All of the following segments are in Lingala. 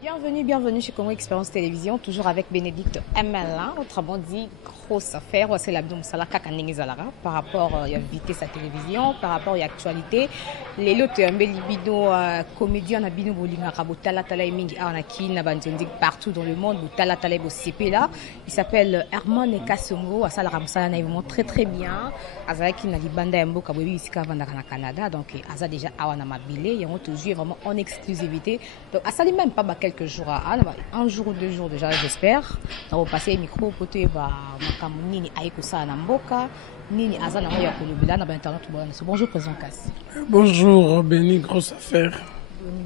Bienvenue chez Congo Expérience Télévision, toujours avec Bénédicte Emelin, autrement dit, grosse affaire, c'est l'abdom salaka kanengezalara par rapport à la vitesse à la télévision, par rapport à l'actualité. Les lots un bel libido comédien na bino bolinga kabotala tala mingi anaki na banzondi partout dans le monde, botala tala bo CP là. Il s'appelle Herman Kasongo, à sala ramsala na vraiment très bien. Azaki na libanda yambo kabobi isika vandaka na Canada, donc aza déjà awana mabile, yango toujours vraiment en exclusivité. Donc asali même pas quelques jours un jour ou 2 jours déjà j'espère. On va passer le micro côté ba makambo nini aiko sa na mboka nini azana ya kolobela na ba internet bona. Bonjour président Kassi. Bonjour Béni, grosse affaire.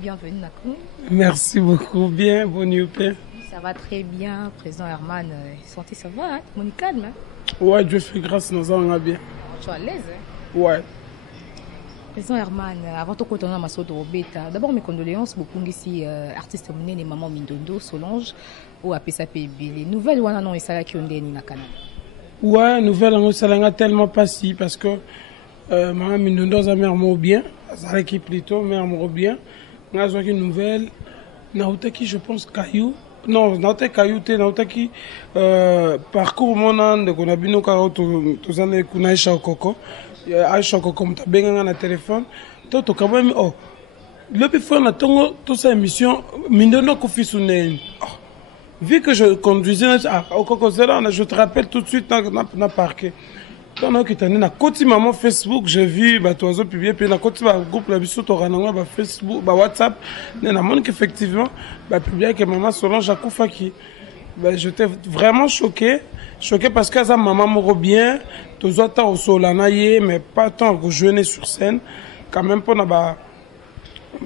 Bienvenue Nakou. Merci beaucoup, bien, bon new père. Ça va très bien, président Herman, santé ça va, hein? Mon calme. Hein? Ouais, Dieu fait grâce, nous allons bien. Tu es à l'aise? Hein? Ouais. Président Herman, avant tout retourner à Massodo Robeta, d'abord mes condoléances beaucoup ici artiste monnaie les mamans Mindondo Solange ou APSAP les nouvelles ou non et ça qui ont des na Canada. Ouais, nouvelle on ça tellement pas si parce que maman Mindondo sa mère m'a bien, ça qui plutôt mère m'a bien. On a une nouvelle nautaki je pense Caillou. Non, nautaki Caillou te nautaki parcours mon an de qu'on a bino ka to zane kunaisha koko. Aisha comme tu as bien un téléphone, tu as quand même oh le plus fort na tongo toute cette émission Mindondo Kofi Sounen. Vu que je conduisais au Cocosera, je te rappelle tout de suite na parquet. Pendant que tu es na côté maman Facebook, j'ai vu bah toi autres publier puis na côté bah groupe la biso to rananga bah Facebook bah WhatsApp, na montre effectivement bah publier que maman Solange Akoufa qui bah j'étais vraiment choqué parce que ça maman moro bien tous autres au solanaye mais pas tant que jouer sur scène quand même pour na ba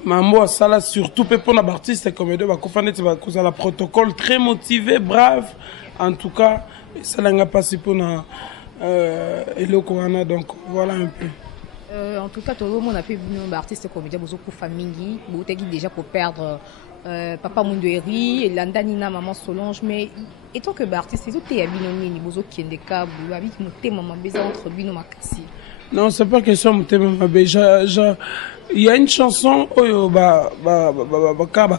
maman ça surtout pour na artiste comme deux ba kofane ba cause la protocole très motivé brave en tout cas ça l'a passé pour na eloko donc voilà un peu. En tout cas, tout le monde a fait un artiste comédien beaucoup famille, beaucoup déjà pour perdre papa Munderi et Landanina maman Solange mais étant que artiste c'est tout est binoni ni bozo qui est des cas avec monter maman beza entre bino makasi. Non, c'est pas question monter maman beza. Il y a une chanson oh ba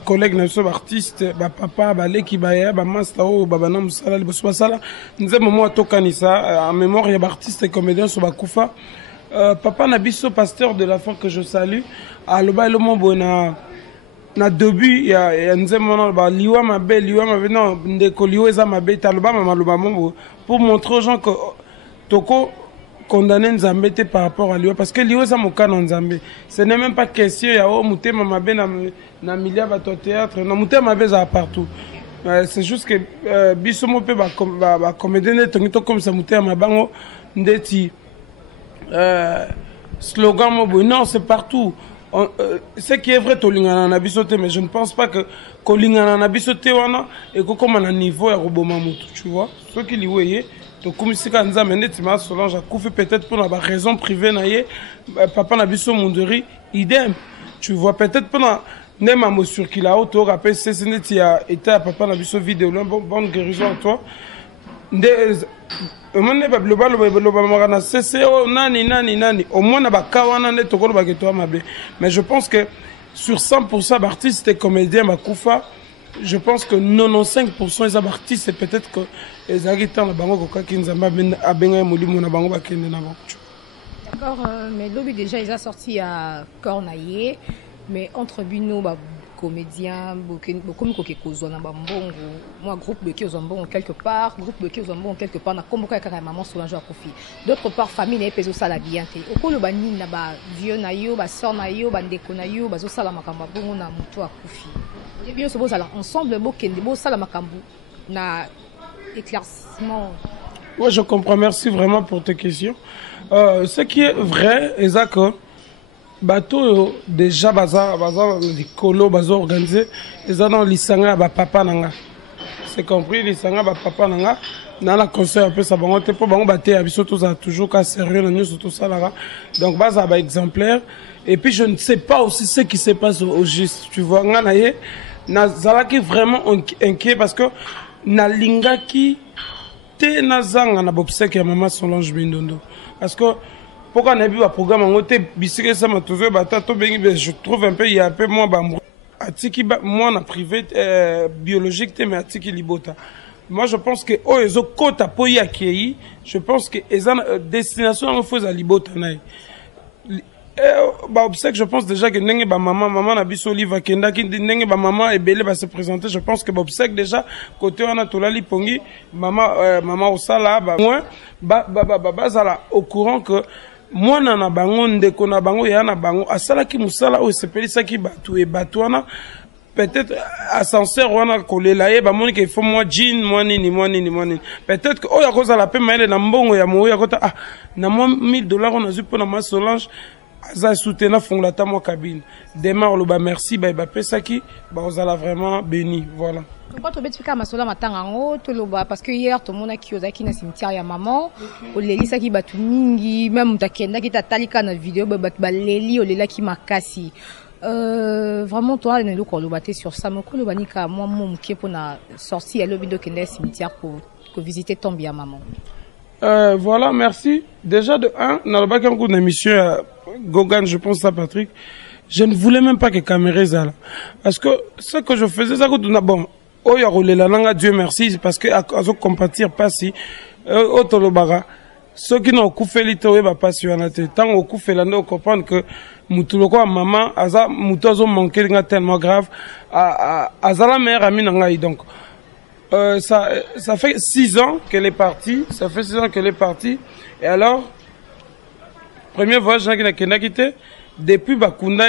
collègue na so artiste ba papa ba leki ba ya ba master oh ba bana musala liboso sala nze maman atokanisa en mémoire ya artiste et comédien so ba kufa. Papa Nabiso, pasteur de la foi que je salue, à l'Obaïlomo Bona, na début, il y a un zémon, liwa ma belle, non, ndeko liwa eza ma belle, taloba ma maloba mongo, pour montrer aux gens que Toko condamné Nzambé par rapport à liwa, parce que liwa eza moka dans Nzambé. Ce n'est même pas question, il y a oh, mouté ma belle na milia bato théâtre, non, mouté ma belle partout. C'est juste que biso mo pe ba comédien tongito comme ça mouté ma bango ndeti. Slogan mobo non c'est partout ce qui est vrai tolingana na bisote mais je ne pense pas que kolingana na bisote wana et que comme un niveau ya roboma mutu tu vois ce qui liweye to komisika nzambe ndeti ma Solange akufi peut-être pour la raison privée na ye papa na biso Munderi idem tu vois peut-être pendant nema mo sur qu'il a auto rappel c'est ndeti ya état papa na biso vidéo bonne guérison à toi au moins mais je pense que sur 100% d'artistes et comédiens Bakoufa, je pense que 95% des artistes peut-être que les artistes na bango koka kinzamba abenga molimo na bango bakende na bango. D'accord, mais l'objet déjà ils a sorti à Cornaillé mais entre bino comédien comme koke kozona bambongo moi groupe de Kizombo quelque part groupe de Kizombo quelque part na komboka kaka maman Solange Akoufi d'autre part famille na peso sala bien te okolo bani na ba vieux na yo ba sœur na yo ba ndeko na yo bazo sala makambo bongo na mutu Akoufi et bien so bozala ensemble bokende bo sala makambo na éclaircissement. Ouais, je comprends, merci vraiment pour tes questions. Ce qui est vrai est que bateau déjà baza likolo baza organisé ils ont dans lisanga ba papa nanga c'est compris lisanga ba papa nanga na la conseil un peu ça bango te po bango baté abiso tous a toujours cas sérieux na nous tout ça là donc baza ba exemplaire et puis je ne sais pas aussi ce qui se passe au juste tu vois ngana ye na zalaki vraiment inquiet parce que na lingaki te na zanga na bobsek ya maman Solange Mindondo parce que pourquoi on a vu un programme en côté biscuit ça m'a toujours battu je trouve un peu il y a un peu moins bambou atiki moi na privé biologique mais atiki libota. Moi je pense que oh ezo kota po ya kei, je pense que ezana destination en faut à libota naï. Bah obsèque je pense déjà que ndenge ba maman na biso oliva kenda ki ndenge ba maman et belé va se présenter, je pense que ba obsèque déjà côté wana tolali pongi maman osala ba moi ba zala au courant que moi na bango ndeko na bango ya na bango asala ki musala o sepelisa ki batu e batu wana peut-être ascenseur wana kolela ye ba moni que il faut moi jean moi nini peut-être que o ya koza la pe maele na mbongo ya mo ya kota ah na moi $1000 on a zu pour na ma Solange aza soutenir fongolata mo cabine demain on ba merci ba pesa ki ba ozala vraiment béni voilà. Pourquoi tu veux masola matanga ngo to loba parce que hier tout le monde qui ozaki na cimetière ya maman o lelisa ki batu mingi même takenda ki tatalika na vidéo ba leli o lela ki makasi vraiment toi ne loko loba te sur ça moko loba nika moi mon qui pour na sortie à l'obido kenda cimetière pour visiter tombe ya maman. Voilà, merci. Déjà de 1, dans le bac en cours d'émission Gogan, je pense à Patrick, je ne voulais même pas que caméra là. Parce que ce que je faisais, ça que bon, oh ya roulé la langue, Dieu merci, parce que à compatir pas si autolobara. Ceux qui n'ont coupé l'itoé va pas sur la tête. Tant on coupe la on comprendre que mutuloko maman, aza mutozo manqué tellement grave, azala mère amie nangai donc. Ça fait 6 ans qu'elle est partie. Ça fait 6 ans qu'elle est partie. Et alors, premier voyage qui n'a quitté, depuis Bakunda,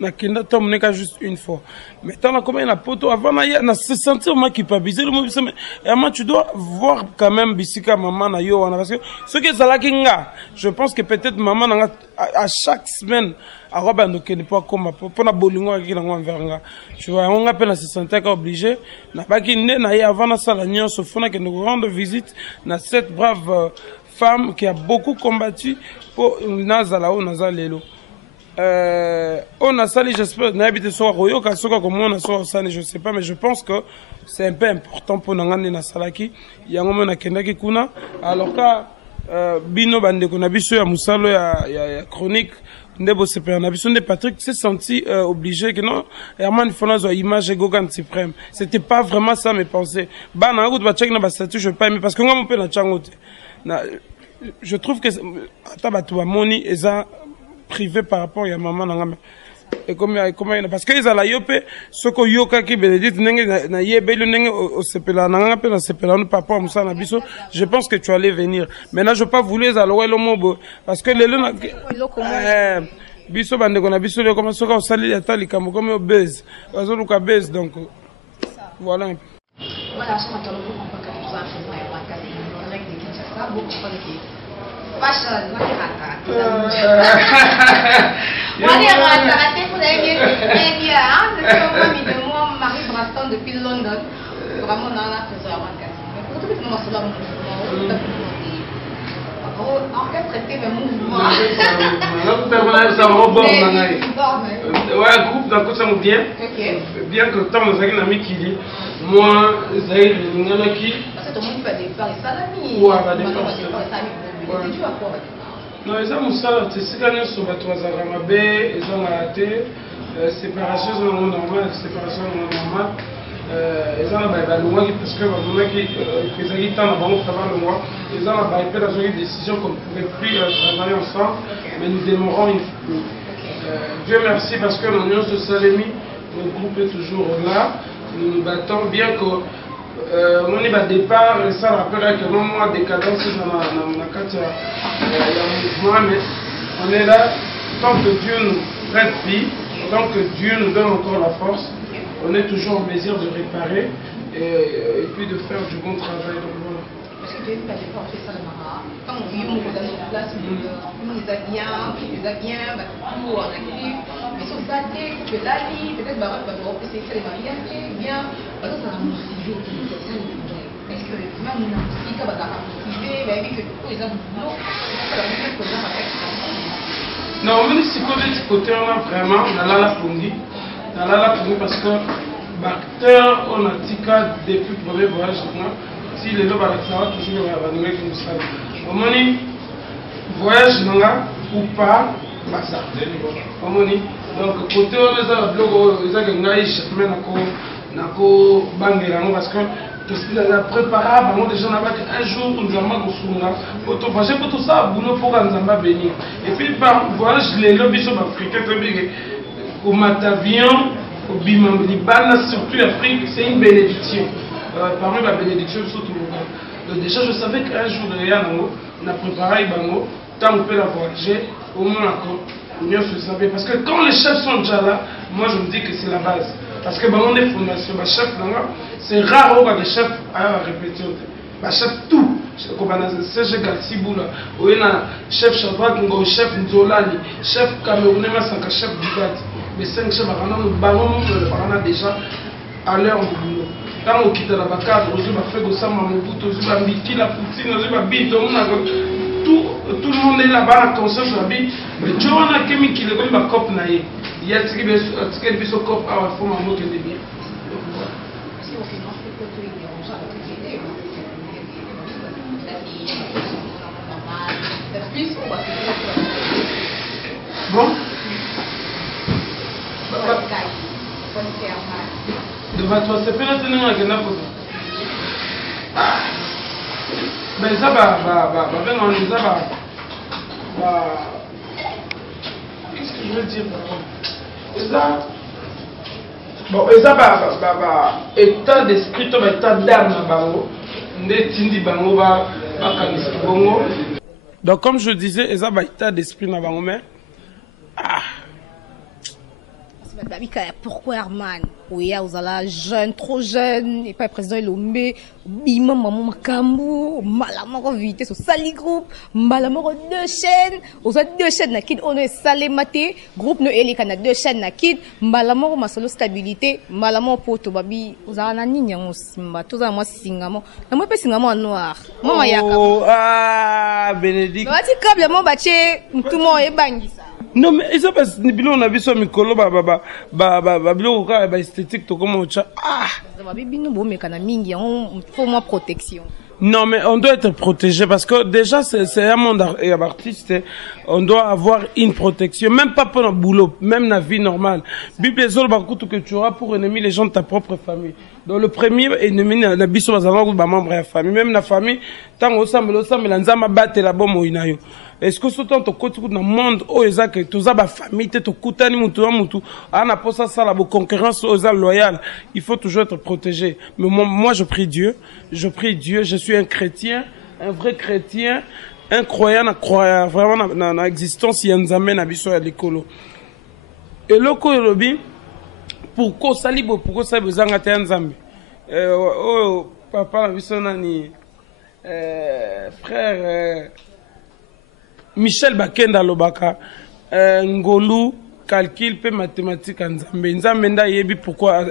na kenda tom neka juste une fois. Mais tant la combien la poto avant na se sentir moi culpabilisé le mais moi tu dois voir quand même bisika maman na yo parce que ce que ça la kinga, je pense que peut-être maman à chaque semaine à roba no kene pas comme pour na bolingo qui na ngwa tu vois on appelle se sentir obligé na ba ki ne na avant na sala nyonso fona que nous rendre visite na cette brave femme qui a beaucoup combattu pour nazala ou nazalelo. On a sali, j'espère, n'habite sur Royo, qu'à ce comme on a sur Sani, je sais pas, mais je pense que c'est un peu important pour nous gagner na salaki. Il y a un moment na kendaki kuna. Alors que bino bande qu'on a vu sur Moussalo ya chronique, ndebo sepe na biso de Patrick s'est senti obligé que non, Herman il faut la image Gogan suprême. C'était pas vraiment ça mes pensées. Bah na route ba check na ba statut je pas aimé parce que moi mon père na changote. Je trouve que tabatu ba moni eza privé par rapport à maman nangama et comment parce que ils ala yope soko yoka ki Bénédicte nenge na yebelo nenge o sepela nangama pe na sepela no papa musa na biso je pense que tu allais venir maintenant je pas voulu za lo mobo parce que lelo na biso bande ko na biso le comme soko o sali ata likambo comme buzz bazo luka buzz donc voilà un peu voilà ça m'a tolo ko pa ka tu za fa mai wa ka ni rek de Kinshasa beaucoup pas de Pasha, non è rata. Non è rata, te pour aller bien, hein, de moi, Marie Braston depuis London. Vraiment, on a fait ça avant de casser. Mais pour tout le monde, c'est là, orchestré mes mouvements. Ouais, groupe d'un ça me bien. Bien que tant que ça n'a qui dit, moi, Zahir, il y en a qui. Parce que tout le monde peut aller faire les salamis. Ouais, va non, les hommes c'est ce qu'on a sur la toiselle ramabé, ils ont raté, séparation normale, séparation normale. Ils ont la loi parce que les habitants vont travailler le mois. Ils ont la décision qu'on ne pouvait plus travailler ensemble, mais nous demeurons une famille. Dieu merci parce que l'Union de Salemi, le groupe est toujours là. Nous nous battons bien que. On est au départ, ça rappelle que moi, décadence dans la carte, il y a un mouvement, mais on est là, tant que Dieu nous prête vie, tant que Dieu nous donne encore la force, on est toujours en mesure de réparer et puis de faire du bon travail. Donc voilà. Parce que Dieu ne peut pas faire ça le marin. Quand on vit, on est sur place, on les a bien, tout en actif, mais sur ça, que la vie, peut-être, c'est ça les mariages, bien, ça va nous motiver. Est-ce que même si ça va nous motiver, que tous les hommes non, ça va nous mettre dans la tête. Non, on est si côté, on a vraiment, on a la pongi, parce que Bacteur, on a tika depuis le premier voyage, si les lobes avec ça, toujours à nous mettre comme ça. Au moment voyage ou pas, bah ça. Au moment Donc, côté on a un blog, ils ont gagné chaque semaine nako bangerango parce que préparable des gens là-bas un jour nous avons construit auto projet pour tout ça boulot pour Nzamba bénir et puis par voilà je les lobbies sur africain très bien au Matavion au Bimam Liban surtout Afrique c'est une bénédiction parmi la bénédiction surtout donc déjà je savais qu'un jour derrière nous on a préparé bango tant on peut la voyager au moins on se savait parce que quand les chefs sont déjà là moi je me dis que c'est la base. Parce que dans les fondations, c'est rare d'avoir des chefs à répéter. Les chefs tout. Comme Serge Gatsiboula, chef Chabak, chef Nzolani, chef Camerounais, chef Dugati. Mais 5 chefs, on a déjà à l'heure du boulot. Quand on quitte la vacade, on a fait Gossama Mobutu, on a mis la Poutine, on a mis tout le monde est là-bas, la conscience de la vie. Mais tu vois, on a Kémi qui est comme la COP naïe. Il y a ce qui est COP à la forme en mot qui est bien. Bon? Devant toi, c'est pas la tenue à Gena pour ça. Mais ça va, qu'est-ce que je veux dire? Ça, bon, ça état d'esprit, état d'âme, donc comme je disais, ça état d'esprit, mais pourquoi Herman? Oui, vous allez jeune, trop jeune, et pas le président Elombe, Bima Maman Makambu, Malamoro Vité, sur Sali Group, Malamoro 2 chaînes, vous avez 2 chaînes Nakid, on est Salé Maté, groupe no Elikana 2 chaînes Nakid, Malamoro Masolo Stabilité, Malamoro Poto Babi, vous avez un niña Simba, tous à moi Singamo, non, moi pas Singamo en noir, Maman Yaka. Oh, ah, Bénédicte. Non, c'est comme le mot bâché, tout le monde est bangi ça. Non mais ça parce que nous on a vu sur Mikolo esthétique to comment ah faut moins protection. Non mais on doit être protégé parce que déjà c'est un monde artiste, on doit avoir une protection même pas pour le boulot, même la vie normale. Bible les autres que tu auras pour ennemi les gens de ta propre famille. Donc le premier ennemi na biso bazala ko ba membre de la famille, même la famille tant ensemble la nzama battre la bombe inayo. Est-ce que ce temps tu côté dans le monde où ils ont que tous la famille tu kutani mutu ana posa ça la concurrence aux loyal, il faut toujours être protégé. Mais moi je prie Dieu, je suis un chrétien, un vrai chrétien, un croyant vraiment dans l'existence il y a nzambe na biso ya likolo. Et loko lobi pourquoi ça besoin de nzambe papa na biso nani frère Michel Bakenda Lobaka ngolu calcul pe mathématique nzambe nda yebi pourquoi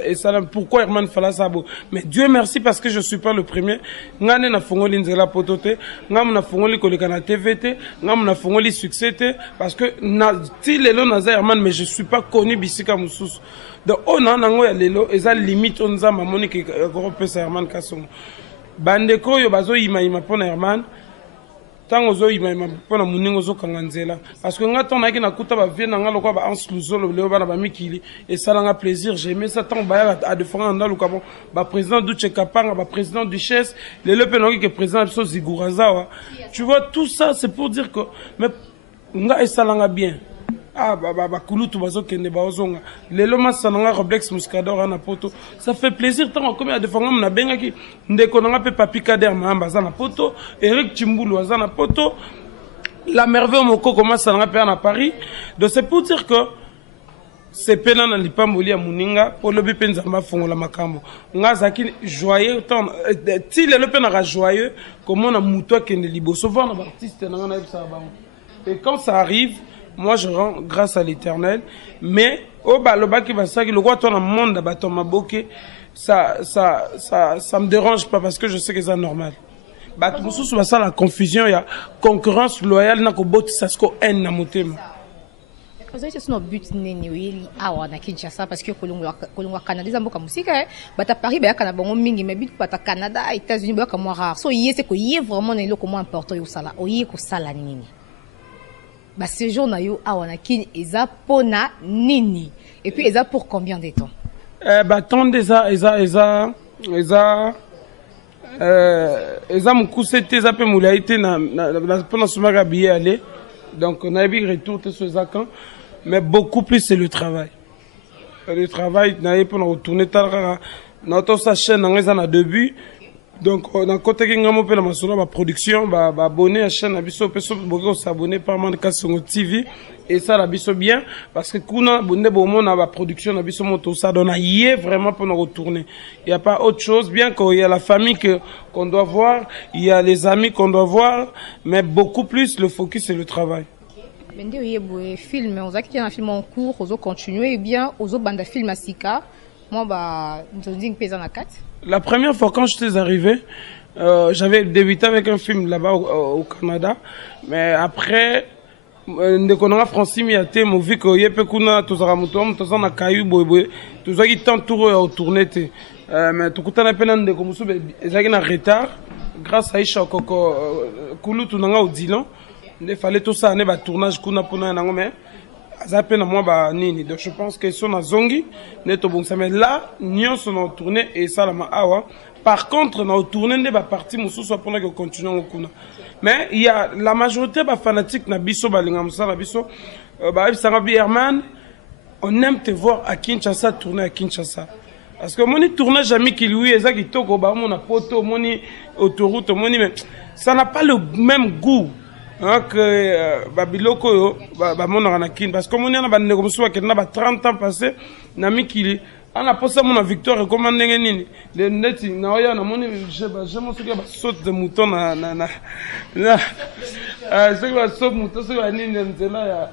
Herman fala sabo mais Dieu merci parce que je suis pas le premier ngane na fongoli nzela potote ngam na fongoli koleka na TVT ngam na fongoli succès parce que na ti lelo na Herman mais je suis pas connu bisika mususu donc on a nango ya lelo eza limite on nzamba monique ko pesa Herman Kasongo bandeko yo bazo ima pona Herman tango zo ima pona muningo zo kanganzela parce que ngato na ki na kuta ba vie na ngalo kwa ba ansluzo le ba na ba mikili et ça langa plaisir j'aimais ça tant ba à défendre dans le kabon ba président du Tchekapanga ba président du Chess le penoki que président so Zigurazawa tu vois tout ça c'est pour dire que mais nga et ça langa bien ah kulutu bazo kende bazonga lelo masananga Roblex Muscador na poto ça fait plaisir tant comme ya défendre na bengaki ndeko na pe Papi Kader Mahamba za na poto Eric Chimbulu za na poto la merveille moko commence à na Paris donc c'est pour dire que c'est pena na lipamboli ya muninga pour le bipenza ma fongola makambo ngazaki joyeux tant ti lelo pena ra joyeux comment na muto kende liboso voir na artiste na na ça ba et quand ça arrive moi je rends grâce à l'Éternel mais au baloba qui va ça qui le roi ton monde ba ton maboke ça me dérange pas parce que je sais que c'est normal ba tout ça la confusion il y a concurrence loyale na ko boti ça ko en na motema parce que c'est notre but neni oui awa na Kinshasa parce que kolongwa Canada za mboka musika bata Paris ba kana bango mingi mais but bata Canada États-Unis ba comme rare so yé c'est ko yé vraiment ne lo comment important yo sala o yé ko sala nini. bah séjour na yo awa na Kini eza pona nini et puis eza pour combien de temps? Bah tant eza mukuse te eza pe mulai te na pona somaka billet aller. Donc on a eu retour sur les accords, mais beaucoup plus c'est le travail. Le travail, on a pour retourner notre chaîne en a début. Donc on a côté qui ngamo pe la masolo ba production ba abonné à chaîne abiso pe so bogo s'abonner par man ka sur TV et ça la biso bien parce que kuna bonde bomo na ba production na biso moto ça donne hier vraiment pour nous retourner. Il y a pas autre chose bien qu'il y a la famille qu'on doit voir, il y a les amis qu'on doit voir, mais beaucoup plus le focus c'est le travail. Bende yebo film on a quitté un film en cours, on continuer bien on banda film à Sika. Moi bah ndingi pesa na 4. La première fois quand j'étais arrivé, j'avais débuté avec un film là-bas au Canada, mais après ndekona Francine miate mo vu que yepe kuna tozara mutom tozana kayu boyboy tozaki tant tour au tourner te mais tukutana pena ndeko musu ezaki na retard grâce à Isha Koko kulu tunanga odilon il fallait tout ça ne ba tournage kuna pona nango mais donc je pense que sont à Zongi, mais là, nous sommes tourné et ça la awa. Par contre, nous tourné des parties musu soit pour que continuons au kuna. Mais il y a la majorité des fanatiques na biso balinga musa na biso ba Sarabi Herman, on aime te voir à Kinshasa tourner à Kinshasa. Parce que mon tournage jamais qui lui est qui toko ba mon poto mon autoroute mon mais ça n'a pas le même goût. Que babiloko yo bamonaka na Kini parce que mon yana bandeko mosusu bakenda ba 30 ans passé na mikili ana posa mona victoire ekoma ndenge nini de neti na oyo na moni je mosuki basaute de mouton na soki basaute mouton soki banini nzela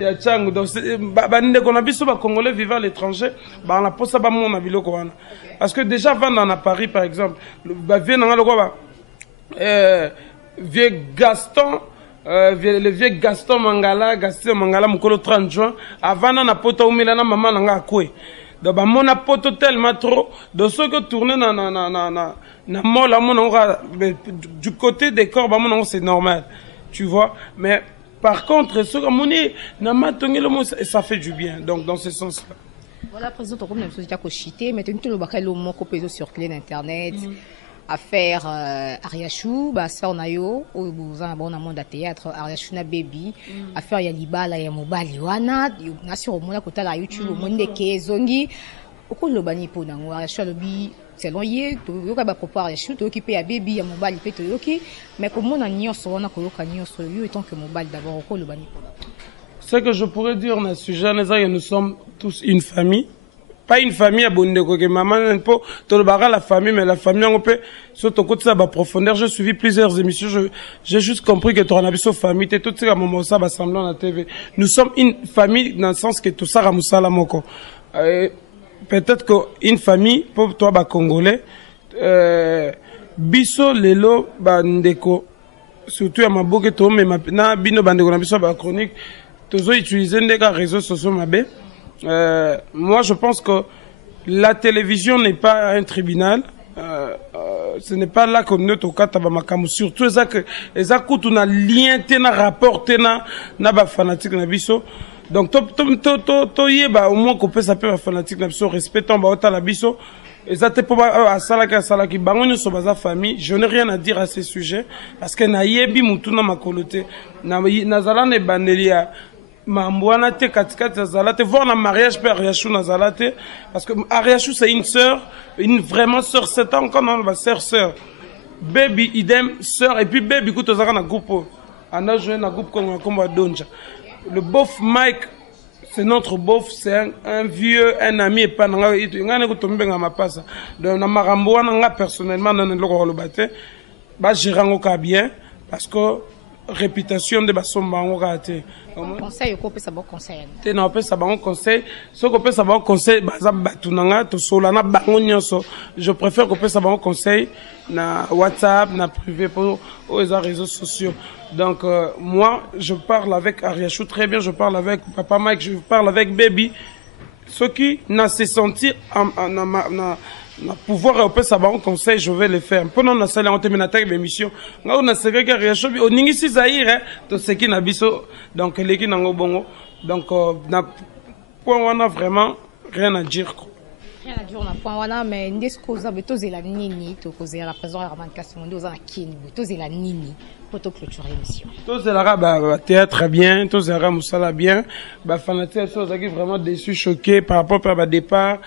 ya changu donc bandeko na biso bacongolais vivant à l'étranger bana posa bamona biloko wana parce que déjà vanda na Paris par exemple bavie nanga lokwa vieux Gaston le vieux Gaston Mangala mukolo 30 juin avant na poto umila na maman nanga akwe donc ba mona poto tellement trop de ce que tourner na mola mona du côté des corps ba mona c'est normal tu vois mais par contre ce que moni na matongi le mot ça fait du bien donc dans ce sens là voilà président comme même chose déjà ko chité mais tu le bakalo moko peso circuler internet à faire Ariachou, bah ça on a yo, au bon monde de théâtre, Ariachou na baby, à faire Yalibala ya mobali wana, na sur au monde côté la YouTube, au monde ke zongi, au coup le bani pour nango Ariachou lobi, selon yé, to yo ka ba propos Ariachou, to occupé ya baby ya mobali pe to yoki, mais comme on a nyonso wana ko yoka nyonso yo étant que mobali d'abord au coup le bani pour. Ce que je pourrais dire dans ce sujet, nous sommes tous une famille. Pas une famille abonnée que maman pour tout le barra la famille mais la famille on peut surtout côté ça va profondeur j'ai suivi plusieurs émissions j'ai juste compris que tu en as vu famille tout ça moment ça va semblant à la TV nous sommes une famille dans le sens que tout ça ramusala moko peut-être que une famille pour toi ba congolais biso lelo bandeko surtout à maboke to mais maintenant bino bandeko na biso ba chronique tous utiliser des réseaux sociaux mabe. Moi, je pense que la télévision n'est pas un tribunal. Ce n'est pas là que nous sommes surtout ça que les accords on a lien tena rapport tena na ba fanatique na biso. Donc to yeba au moins qu'on peut s'appeler fanatique na biso respectant ba ota la biso. Ezate pour à salaki bango so baza famille, je n'ai rien à dire à ces sujets parce que na yebi mutu na makolote na zala ne banelia Mambouana te katikati zalate voir na mariage père Ariachou na zalate parce que Ariachou c'est une sœur une vraiment sœur 7 ans quand on va sœur baby idem sœur et puis baby écoute zaka na groupe on a joué na groupe comme Donja le bof Mike c'est notre bof c'est un vieux un ami et pas nga ngane ko tombe nga mapasa donc na marambo wana nga personnellement na ndoko lo baté ba girango ka bien parce que réputation de basomba ngo raté conseil ko pesa bon conseil te na pesa bon conseil so ko pesa bon conseil baza batunanga to solana bango nyonso je préfère ko pesa bon conseil na WhatsApp na privé pour aux réseaux sociaux donc moi je parle avec Ariachou très bien je parle avec papa Mike je parle avec baby ce qui n'a se sentir na pouvoir opé ça ba conseil je vais le faire pendant na sala on termine attaque émission nga on a sévé que réaction bi oningi si zaire to ce qui na biso donc leki nango bongo donc na point on a vraiment rien à dire quoi. Rien à dire on a point wana mais ndesco za betozela nini to kozela la président ya Herman Kasongo oza na kini betozela nini pour to clôturer l'émission. Tozela ba théâtre bien, tozela musala bien, ba fanatique tozaki vraiment déçu choqué par rapport à ba départ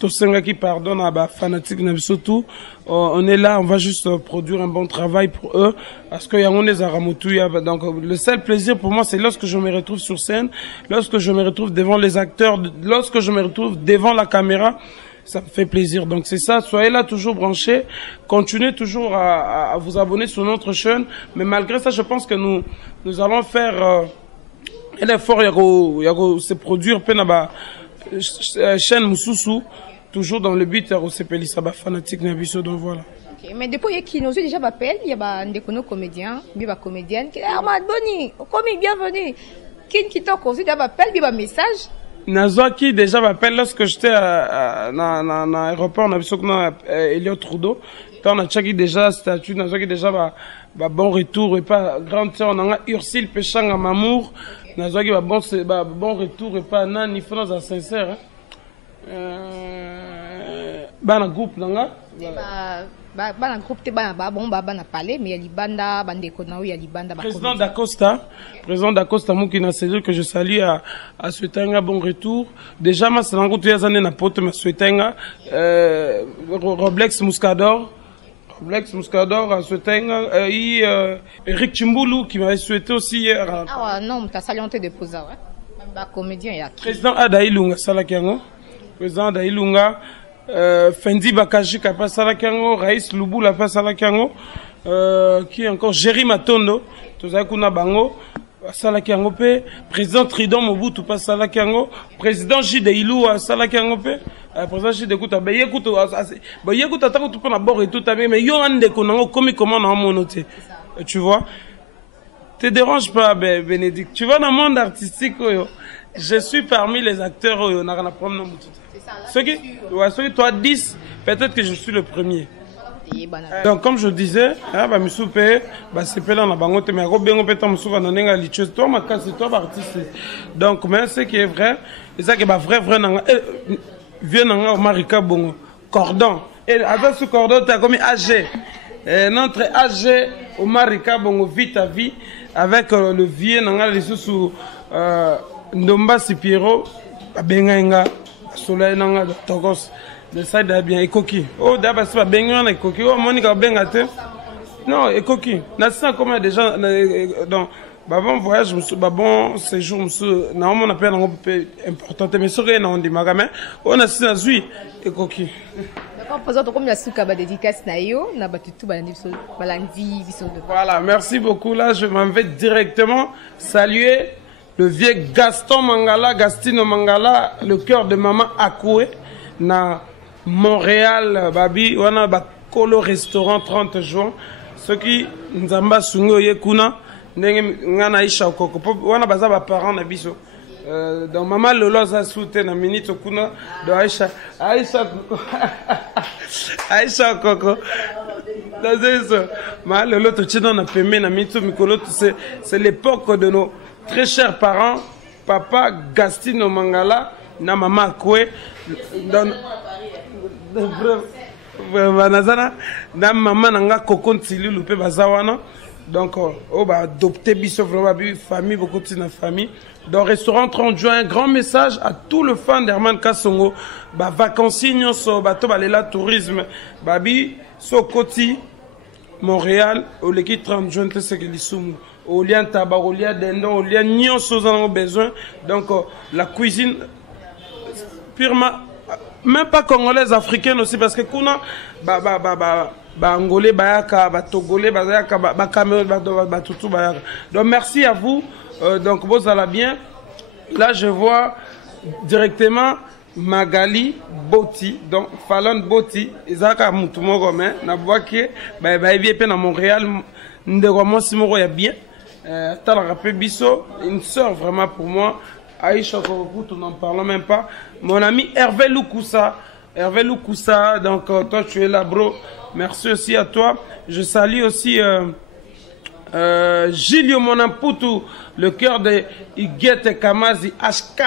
tosenga qui pardonne à ba fanatique na surtout on est là, on va juste produire un bon travail pour eux parce que yango les aramutuya donc le seul plaisir pour moi c'est lorsque je me retrouve sur scène, lorsque je me retrouve devant les acteurs, lorsque je me retrouve devant la caméra. Ça me fait plaisir. Donc c'est ça, soyez là toujours branchés, continuez toujours à vous abonner sur notre chaîne. Mais malgré ça, je pense que nous allons faire un effort, il y a se produire penaba chaîne Moussousou, toujours dans le but de se pélir ça fanatique Nabiso, donc voilà. Okay, mais depuis qu'il nous a déjà appelé, il y a des comédiens, des comédiennes qui disent Armand Boni, commis bienvenue. Qui t'a causé déjà appel, il y a un message. Nazwaki déjà m'appelle lorsque j'étais à l'aéroport, on a vu Elliot Trudeau. Quand on a checké déjà statut, Nazwaki déjà bon retour et pas grande sœur, on a Ursule Péchanga Mamour. Nazwaki bon retour et pas Nani, il faut nous sincère. Bana groupe nanga. Bana groupe te bana parler mais il y a libanda bande konaou il y a libanda président d'Acosta muki na cellule que je salue à souhaiter un bon retour déjà ma salango tu yazane na pote ma souhaiter Roblex Muscador à souhaiter Eric Chimbulu qui m'avait souhaité aussi hier ah non t'as salué de posa ouais ba comédien ya président Adailunga Salakiango président Adailunga Fendi Bakaji Kapa Salakiango, Raïs Lubula Kapa Salakiango, qui encore Jerry Matondo, Tozakuna Bango, Salakiango Pe, président Tridon Mobutu Pas Salakiango, président J de Ilou Salakiango Pe, président J de Kouta, Yekuta Tako tu peux d'abord et tout à mais yo ande konango comme comment dans mon noté. Tu vois? Te dérange pas, Bénédicte. Tu vois dans le monde artistique, je suis parmi les acteurs, on a rien à prendre. Ceux qui toi 10, peut-être que je suis le premier. Donc comme je disais, c'est pas dans la bangote mais bien pétant souvent dans nenga lichose toi ma casse toi artiste. Donc mais ce qui est vrai, c'est ça qui est vrai nanga vient nanga Marika Bongo cordon et avec ce cordon tu as comme AG. Notre AG au Marika Bongo vite à vie avec le vieux nanga les sous Ndomba Sipiero benga soleil nanga tokos de ça da bien ekoki oh d'abord c'est pas benga na ekoki oh monika benga te non ekoki na ça comme déjà donc bon voyage bon séjour na on appelle un peu important mais ce que na on dit magame on a ça zui ekoki d'accord présente comme la souka ba dédicace na yo na batutu balandi biso balandi biso de voilà merci beaucoup là je m'en vais directement saluer le vieux Gaston Mangala, Gastino Mangala, le cœur de maman Akoué, na Montréal, babi, on a Kolo restaurant 30 juin. Ceux qui nous ont sungo yekuna, n'engana isha koko. On a bazar ba parents na biso. Donc maman Lolo a soutenu na minute kuna de Aïcha koko. C'est ça. Ma Lolo to chino na pemé na minute mikolo c'est l'époque de nos très chers parents, papa Gastino Mangala, na maman Koué, na maman nanga Kokon Tilu Loupé Bazawana. Donc, on va adopter biso vraiment famille, beaucoup de famille. Dans le restaurant 30 juin, un grand message à tout le fan d'Herman Kasongo. Ba vacances, so bato balela tourisme, babi Sokoti, Montréal, au l'équipe 30 juin, c'est ce que les soumou. Au lien tabac, au lien dindon, au lien nion, nous avons besoin. Donc, la cuisine, purement, même pas congolaise, africaine aussi, parce que kuna, angolais, bayaka, togolais, bayaka, cameroun, toutou, bayaka. Donc, merci à vous. Donc, vous allez bien. Là, je vois directement Magali Boti, donc Fallon Boti, Isaka Moutoumoro, mais, na boaké, à Montréal, Ndegwamo Simoro, il y a bien. Une sœur vraiment pour moi, Aïcha Korokout, on n'en parle même pas. Mon ami Hervé Loukoussa, Hervé Loukoussa, donc toi tu es là, bro. Merci aussi à toi. Je salue aussi Gilio Monamputu, le cœur de Iguette Kamazi HK.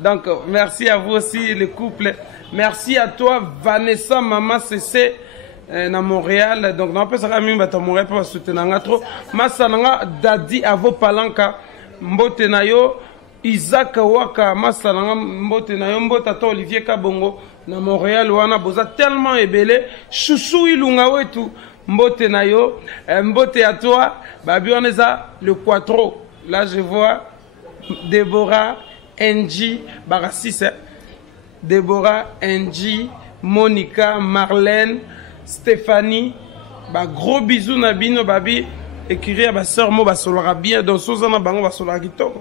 Donc merci à vous aussi, le couple. Merci à toi, Vanessa Mama CC. Na Montréal, donc on peut savoir même à Montréal pour soutenir trop. Masananga Dadi Avo Palanka, Mbote Nayo, Isaac Waka, Masananga Mbote Nayo, Mbota to Olivier Kabongo, na Montréal, wana boza tellement ébélé, Chouchou Ilunga wetu, Mbote Nayo, Mbote à toi, Babi on est à le Quattro. Là je vois Déborah, Angie, Barassis, Déborah, Angie, Monica, Marlène, Stéphanie, bah gros bisous Nabino Babi, écrire à sœur Mo Basolora bien, donc Sozana Bango Basolora Gito.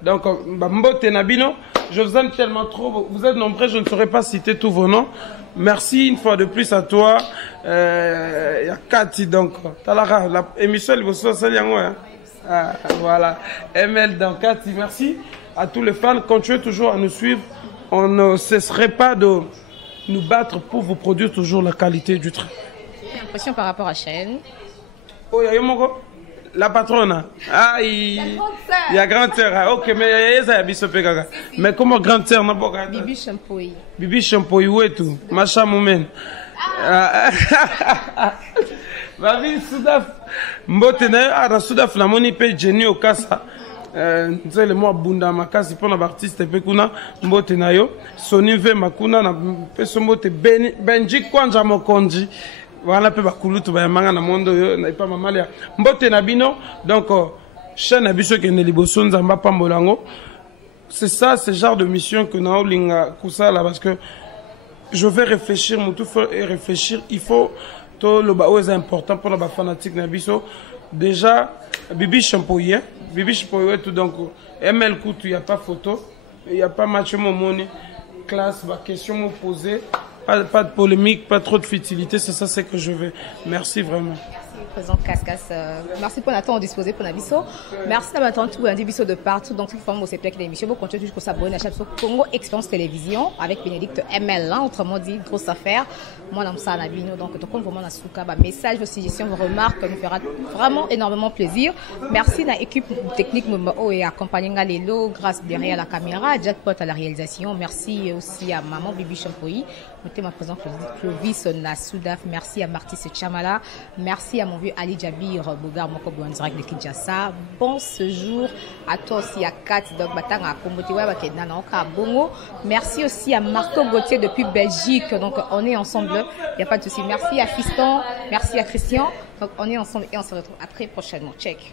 Donc, Mbote Nabino, je vous aime tellement trop, vous êtes nombreux, je ne saurais pas citer tous vos noms. Merci une fois de plus à toi. Il y a Cathy, donc, Talara, l'émission, elle vous soit voilà. ML, donc Cathy, merci à tous les fans. Continuez toujours à nous suivre. On ne cesserait pas de nous battre pour vous produire toujours la qualité du travail. J'ai l'impression par rapport à Chaîne. Oh, il y a la patronne. Ah, il y a grande sœur. Ok, mais il y a Bissopé Gaga. Mais comment grande sœur n'a pas Bibi Champoy. Bibi Champoy, où est tout? Macha Moumen. Babi Soudaf. Mbotene, à Soudaf, la moni paye Jenny au Kassa. C'est le mot Bunda Makasi pour l'artiste Pekuna Mbotenayo Sony ve Makuna na peso mbote Benji Kwanja Mokonji voilà pe bakulutu ba manga na mondo yo na pas mamalia Mbote na bino donc chaîne abiso ke ne liboso nzamba pambolango c'est ça ce genre de mission que na olinga kusala parce que je vais réfléchir mutu et réfléchir il faut to le bao est important pour la fanatique na biso déjà Bibi Champoy Bibi Champoy tout donc ML Koutou, il n'y a pas photo, il n'y a pas match mon money, classe, question me poser, pas de polémique, pas trop de futilité, c'est ça c'est que je veux. Merci vraiment. Président Cascas, merci pour l'attente disposé pour Nabiso. Merci d'avoir attendu tout un biso de partout. Donc, toute forme, c'est plein d'émissions. Vous continuez toujours s'abonner à chaque fois. Congo Expérience Télévision avec Bénédicte ML, autrement dit, grosse affaire. Moi, dans ça, Nabino. Donc, comme vraiment, la message, vos suggestions, vos remarques, nous fera vraiment énormément plaisir. Merci à l'équipe technique et accompagné Lelo, grâce derrière la caméra, Jackpot à la réalisation. Merci aussi à maman Bibi Champoy. Mettez ma présence Clovis na Soudaf. Merci à Martis Chamala. Merci à mon vieux Ali Jabir Bogar Mokobo en direct de Kinshasa. Bon séjour à toi aussi à Kat donc Batang à Kombotiwa Bakena na Bongo. Merci aussi à Marco Gauthier depuis Belgique. Donc on est ensemble. Il n'y a pas de souci. Merci à Fiston. Merci à Christian. Donc on est ensemble et on se retrouve à très prochainement. Check.